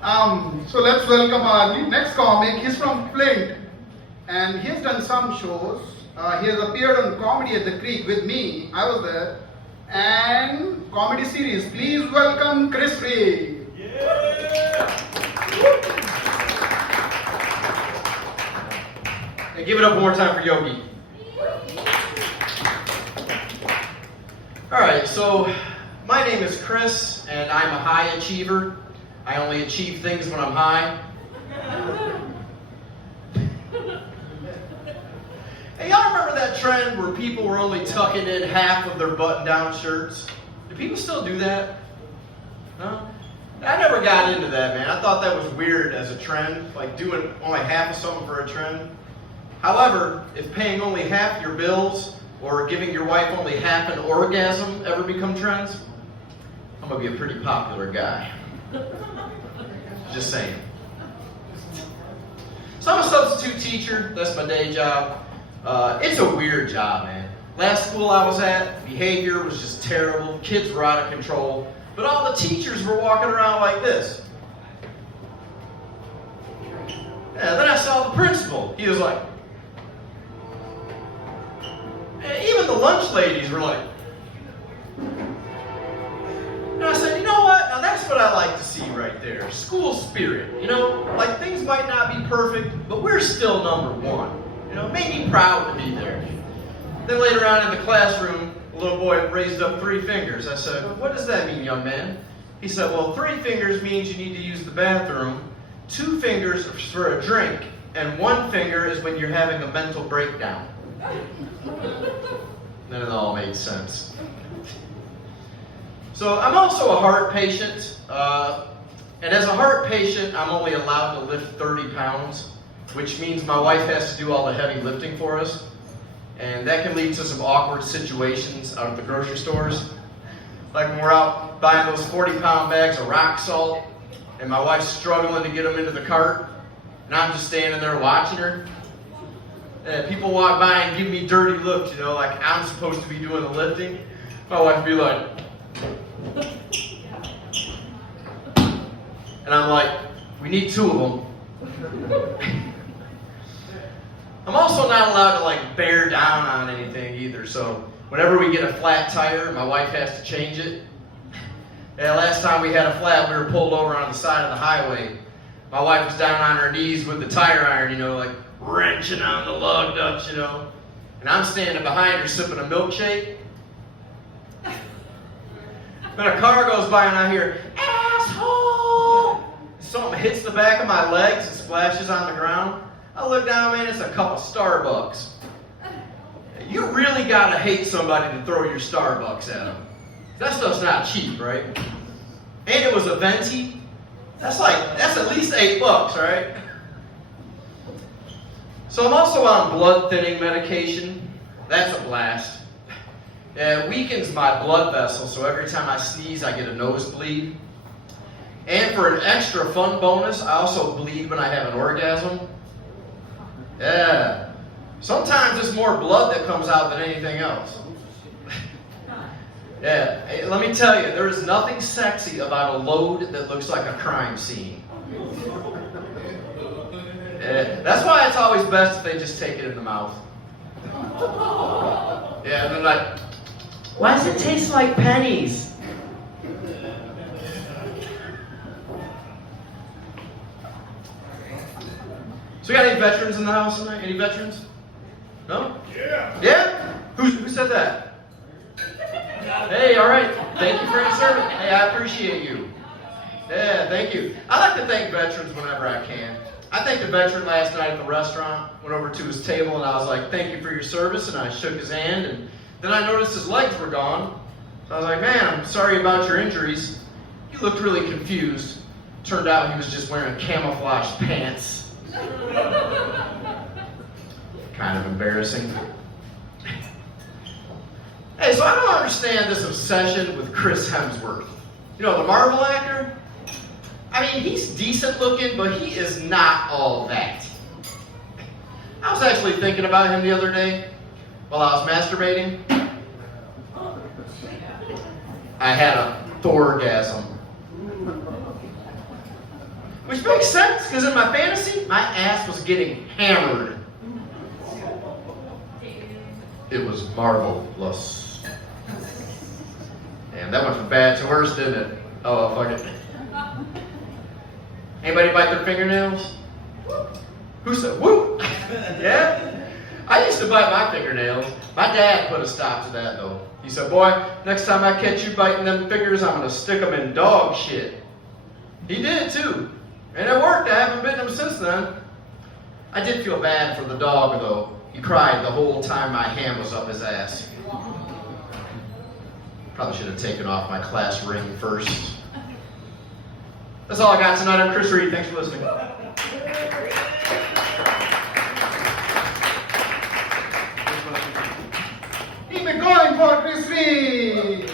So let's welcome our next comic. He's from Flint, and he has done some shows. He has appeared on Comedy at the Creek with me. I was there, and comedy series. Please welcome Chris Ray. And give it up one more time for Yogi. All right, so my name is Chris, and I'm a high achiever. I only achieve things when I'm high. Hey, y'all remember that trend where people were only tucking in half of their button-down shirts? Do people still do that? No? I never got into that, man. I thought that was weird as a trend, like doing only half of something for a trend. However, if paying only half your bills or giving your wife only half an orgasm ever become trends, I'm going to be a pretty popular guy. Just saying. So I'm a substitute teacher. That's my day job. It's a weird job, man. Last school I was at, behavior was just terrible. Kids were out of control. But all the teachers were walking around like this. Yeah, then I saw the principal. He was like, even the lunch ladies were like, and I said, you know what? Now that's what I like to see right there. School spirit. You know, like things might not be perfect, but we're still number one. You know, it made me proud to be there. Then later on in the classroom, a little boy raised up 3 fingers. I said, well, what does that mean, young man? He said, well, 3 fingers means you need to use the bathroom, 2 fingers is for a drink, and 1 finger is when you're having a mental breakdown. Then it all made sense. So I'm also a heart patient, and as a heart patient, I'm only allowed to lift 30 pounds, which means my wife has to do all the heavy lifting for us, and that can lead to some awkward situations out at the grocery stores. Like when we're out buying those 40-pound bags of rock salt, and my wife's struggling to get them into the cart, and I'm just standing there watching her. And people walk by and give me dirty looks, you know, like I'm supposed to be doing the lifting. My wife would be like, and I'm like, we need 2 of them. I'm also not allowed to like bear down on anything either, so whenever we get a flat tire, my wife has to change it. And last time we had a flat, we were pulled over on the side of the highway. My wife was down on her knees with the tire iron, you know, like wrenching on the lug nuts, you know. And I'm standing behind her sipping a milkshake. Then a car goes by and I hear, asshole! Something hits the back of my legs and splashes on the ground. I look down, man, it's a cup of Starbucks. You really gotta hate somebody to throw your Starbucks at them. That stuff's not cheap, right? And it was a venti. That's at least $8, right? So I'm also on blood thinning medication. That's a blast. It weakens my blood vessels, so every time I sneeze, I get a nosebleed. And for an extra fun bonus, I also bleed when I have an orgasm. Yeah. Sometimes it's more blood that comes out than anything else. Yeah. Hey, let me tell you, there is nothing sexy about a load that looks like a crime scene. Yeah. That's why it's always best if they just take it in the mouth. Yeah, and then like, why does it taste like pennies? So we got any veterans in the house tonight? Any veterans? No? Yeah. Yeah? Who said that? Hey, all right. Thank you for your service. Hey, I appreciate you. Yeah, thank you. I like to thank veterans whenever I can. I thanked a veteran last night at the restaurant, went over to his table, and I was like, thank you for your service, and I shook his hand, and then I noticed his legs were gone. So I was like, man, I'm sorry about your injuries. He looked really confused. Turned out he was just wearing camouflage pants. Kind of embarrassing. Hey, so I don't understand this obsession with Chris Hemsworth. You know, the Marvel actor? I mean, he's decent looking, but he is not all that. I was actually thinking about him the other day while I was masturbating. I had a THORgasm. Which makes sense, because in my fantasy, my ass was getting hammered. It was marvelous. And that went from bad to worse, didn't it? Oh, fuck it. Anybody bite their fingernails? Who said whoop? Yeah? I used to bite my fingernails. My dad put a stop to that, though. He said, boy, next time I catch you biting them fingers, I'm going to stick them in dog shit. He did, too. And it worked. I haven't bitten him since then. I did feel bad for the dog, though. He cried the whole time my hand was up his ass. Probably should have taken off my class ring first. That's all I got tonight. I'm Chris Reed. Thanks for listening. Keep it going for Chris Reed.